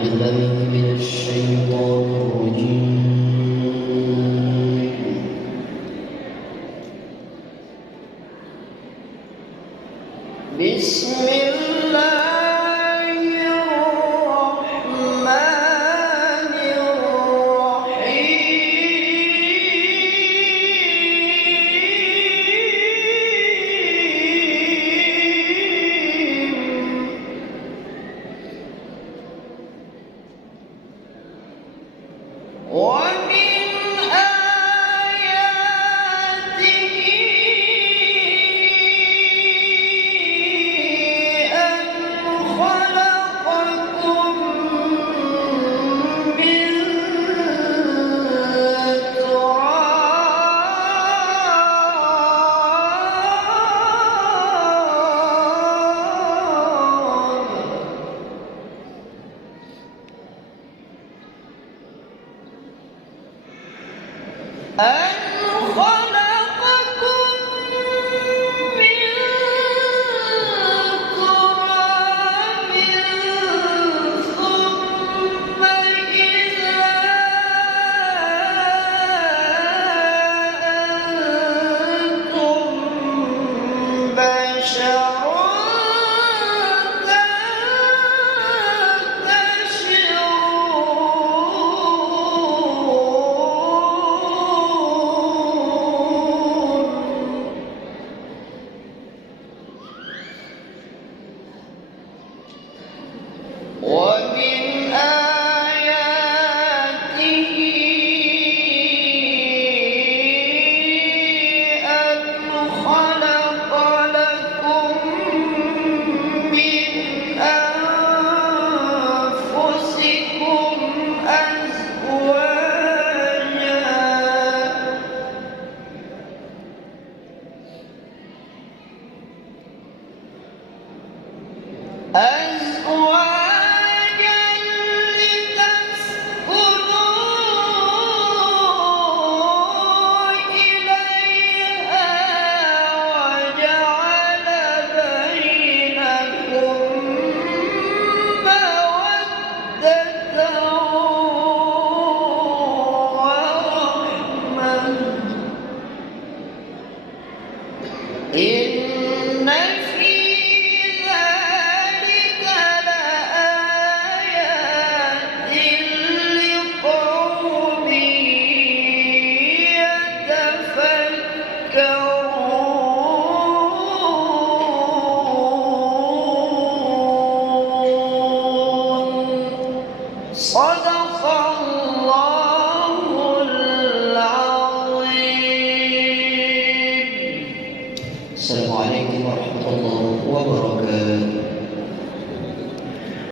بالله من الشيطان الرجيم. بسم الله الرحمن الرحيم. ومن آياته أن خلقكم من ثم إذا أنتم بشر ومن آياته أن خلق لكم من أنفسكم أزواجا لتسكنوا إليها وجعل بينكم مودة ورحمة إن في ذلك لآيات لقوم يتفكرون. صدق الله العظيم. السلام عليكم ورحمة الله وبركاته.